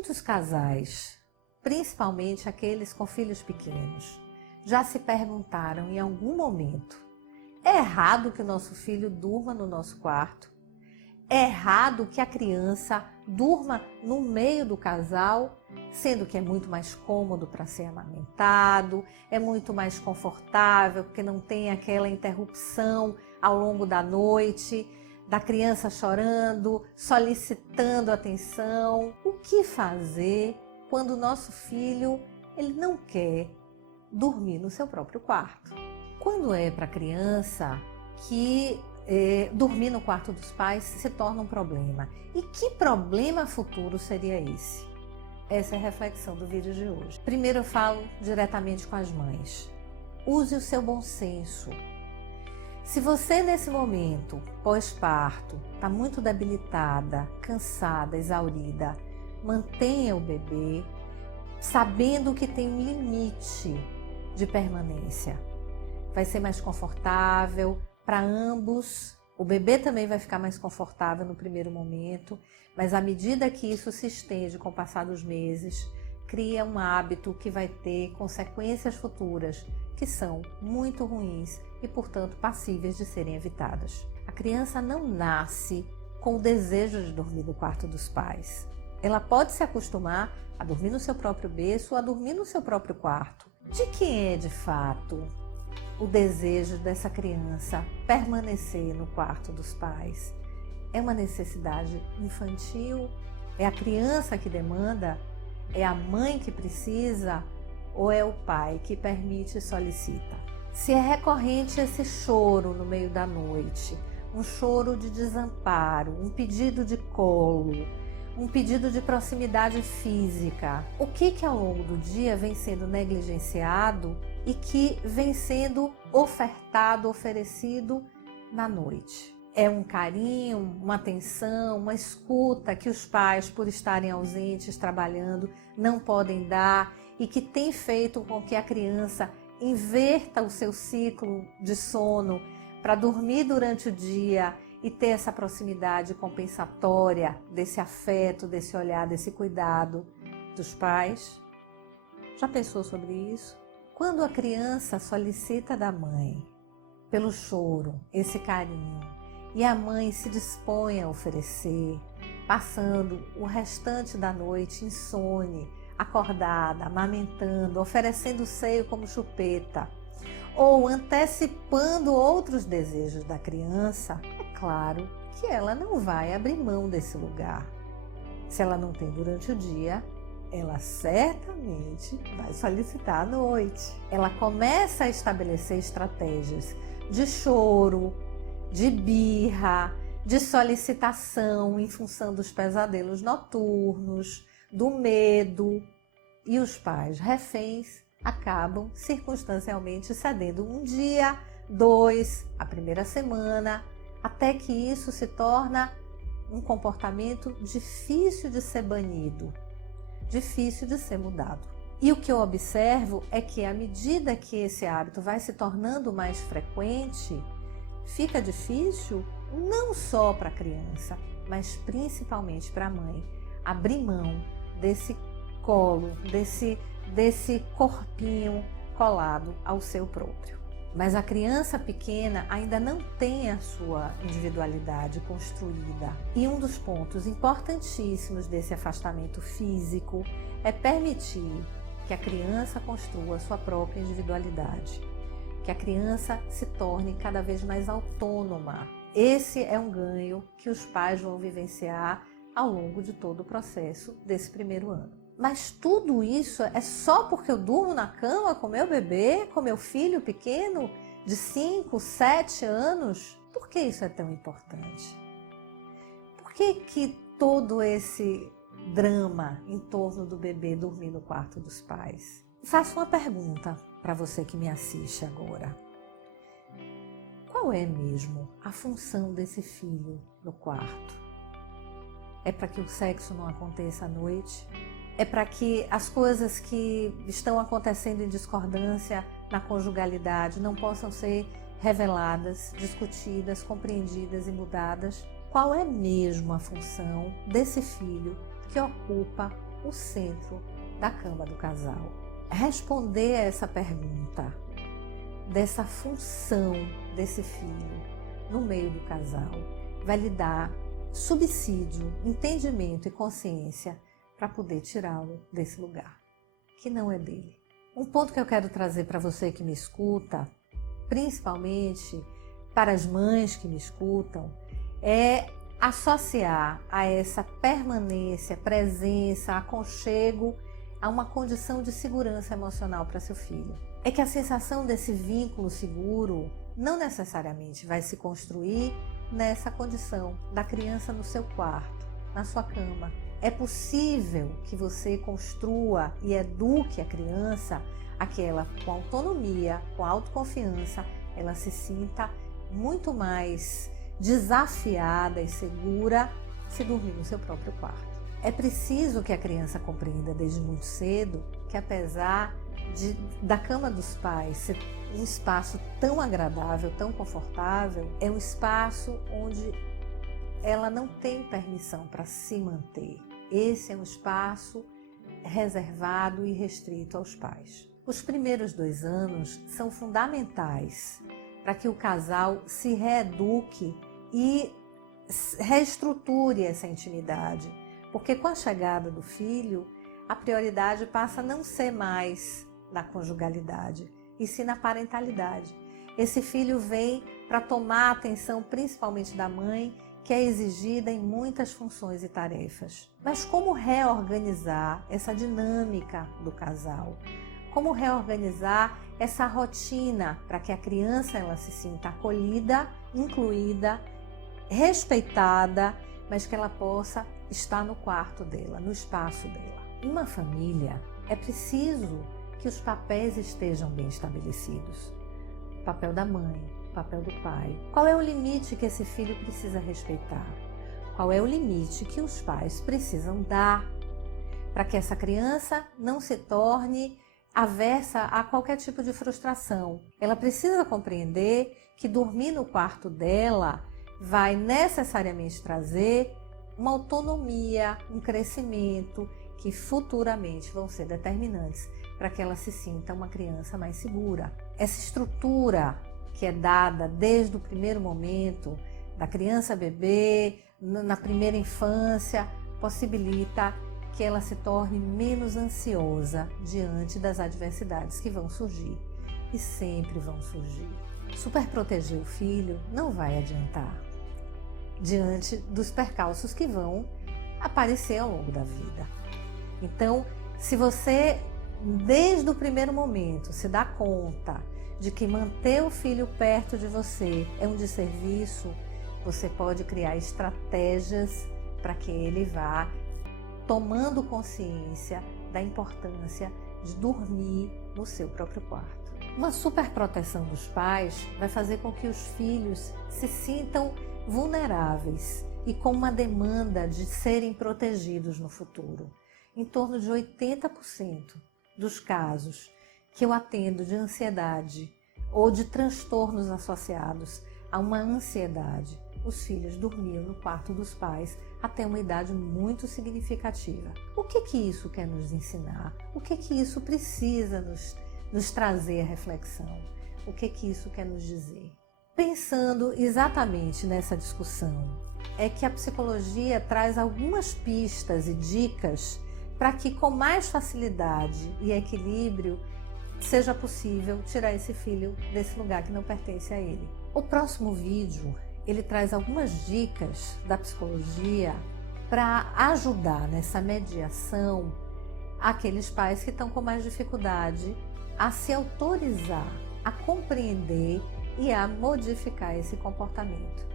Muitos casais, principalmente aqueles com filhos pequenos, já se perguntaram em algum momento: é errado que o nosso filho durma no nosso quarto? É errado que a criança durma no meio do casal, sendo que é muito mais cômodo para ser amamentado, é muito mais confortável, porque não tem aquela interrupção ao longo da noite, da criança chorando, solicitando atenção. O que fazer quando o nosso filho ele não quer dormir no seu próprio quarto? Quando é para a criança que dormir no quarto dos pais se torna um problema. E que problema futuro seria esse? Essa é a reflexão do vídeo de hoje. Primeiro eu falo diretamente com as mães. Use o seu bom senso. Se você nesse momento, pós-parto, está muito debilitada, cansada, exaurida, mantenha o bebê sabendo que tem um limite de permanência. Vai ser mais confortável para ambos, o bebê também vai ficar mais confortável no primeiro momento, mas à medida que isso se estende com o passar dos meses, cria um hábito que vai ter consequências futuras que são muito ruins e, portanto, passíveis de serem evitadas. A criança não nasce com o desejo de dormir no quarto dos pais. Ela pode se acostumar a dormir no seu próprio berço ou a dormir no seu próprio quarto. De quem é, de fato, o desejo dessa criança permanecer no quarto dos pais? É uma necessidade infantil? É a criança que demanda? É a mãe que precisa? Ou é o pai que permite e solicita? Se é recorrente esse choro no meio da noite, um choro de desamparo, um pedido de colo, um pedido de proximidade física, o que ao longo do dia vem sendo negligenciado e que vem sendo ofertado, oferecido na noite? É um carinho, uma atenção, uma escuta que os pais, por estarem ausentes, trabalhando, não podem dar e que tem feito com que a criança inverta o seu ciclo de sono para dormir durante o dia e ter essa proximidade compensatória desse afeto, desse olhar, desse cuidado dos pais? Já pensou sobre isso? Quando a criança solicita da mãe, pelo choro, esse carinho, e a mãe se dispõe a oferecer, passando o restante da noite insone, acordada, amamentando, oferecendo o seio como chupeta, ou antecipando outros desejos da criança, é claro que ela não vai abrir mão desse lugar. Se ela não tem durante o dia, ela certamente vai solicitar à noite. Ela começa a estabelecer estratégias de choro, de birra, de solicitação em função dos pesadelos noturnos, do medo, e os pais reféns acabam circunstancialmente cedendo um dia, 2, a primeira semana, até que isso se torna um comportamento difícil de ser banido, difícil de ser mudado. E o que eu observo é que à medida que esse hábito vai se tornando mais frequente, fica difícil não só para a criança, mas principalmente para a mãe, abrir mão desse colo, desse corpinho colado ao seu próprio. Mas a criança pequena ainda não tem a sua individualidade construída. E um dos pontos importantíssimos desse afastamento físico é permitir que a criança construa a sua própria individualidade, que a criança se torne cada vez mais autônoma. Esse é um ganho que os pais vão vivenciar ao longo de todo o processo desse primeiro ano. Mas tudo isso é só porque eu durmo na cama com meu bebê, com meu filho pequeno de 5, 7 anos? Por que isso é tão importante? Por que todo esse drama em torno do bebê dormir no quarto dos pais? Faço uma pergunta para você que me assiste agora. Qual é mesmo a função desse filho no quarto? É para que o sexo não aconteça à noite? É para que as coisas que estão acontecendo em discordância na conjugalidade não possam ser reveladas, discutidas, compreendidas e mudadas? Qual é mesmo a função desse filho que ocupa o centro da cama do casal. Responder a essa pergunta, dessa função desse filho no meio do casal, vai lhe dar subsídio, entendimento e consciência para poder tirá-lo desse lugar, que não é dele. Um ponto que eu quero trazer para você que me escuta, principalmente para as mães que me escutam, é associar a essa permanência, presença, aconchego, a uma condição de segurança emocional para seu filho. É que a sensação desse vínculo seguro não necessariamente vai se construir nessa condição da criança no seu quarto, na sua cama. É possível que você construa e eduque a criança a que ela, com autonomia, com autoconfiança, ela se sinta muito mais desafiada e segura se dormir no seu próprio quarto. É preciso que a criança compreenda desde muito cedo que, apesar da cama dos pais ser um espaço tão agradável, tão confortável, é um espaço onde ela não tem permissão para se manter. Esse é um espaço reservado e restrito aos pais. Os primeiros 2 anos são fundamentais para que o casal se reeduque e reestruture essa intimidade, porque com a chegada do filho, a prioridade passa a não ser mais na conjugalidade, e sim na parentalidade. Esse filho vem para tomar a atenção principalmente da mãe, que é exigida em muitas funções e tarefas. Mas como reorganizar essa dinâmica do casal? Como reorganizar essa rotina para que a criança ela se sinta acolhida, incluída, respeitada, mas que ela possa estar no quarto dela, no espaço dela. Em uma família, é preciso que os papéis estejam bem estabelecidos. O papel da mãe, o papel do pai. Qual é o limite que esse filho precisa respeitar? Qual é o limite que os pais precisam dar para que essa criança não se torne aversa a qualquer tipo de frustração? Ela precisa compreender que dormir no quarto dela vai necessariamente trazer uma autonomia, um crescimento que futuramente vão ser determinantes para que ela se sinta uma criança mais segura. Essa estrutura que é dada desde o primeiro momento, da criança bebê, na primeira infância, possibilita que ela se torne menos ansiosa diante das adversidades que vão surgir e sempre vão surgir. Superproteger o filho não vai adiantar diante dos percalços que vão aparecer ao longo da vida. Então, se você, desde o primeiro momento, se dá conta de que manter o filho perto de você é um desserviço, você pode criar estratégias para que ele vá tomando consciência da importância de dormir no seu próprio quarto. Uma superproteção dos pais vai fazer com que os filhos se sintam vulneráveis e com uma demanda de serem protegidos no futuro. Em torno de 80% dos casos que eu atendo de ansiedade ou de transtornos associados a uma ansiedade, os filhos dormiam no quarto dos pais até uma idade muito significativa. O que isso quer nos ensinar? O que isso precisa nos trazer a reflexão? O que isso quer nos dizer? Pensando exatamente nessa discussão, é que a psicologia traz algumas pistas e dicas para que com mais facilidade e equilíbrio seja possível tirar esse filho desse lugar que não pertence a ele. O próximo vídeo, ele traz algumas dicas da psicologia para ajudar nessa mediação aqueles pais que estão com mais dificuldade a se autorizar, a compreender e a modificar esse comportamento.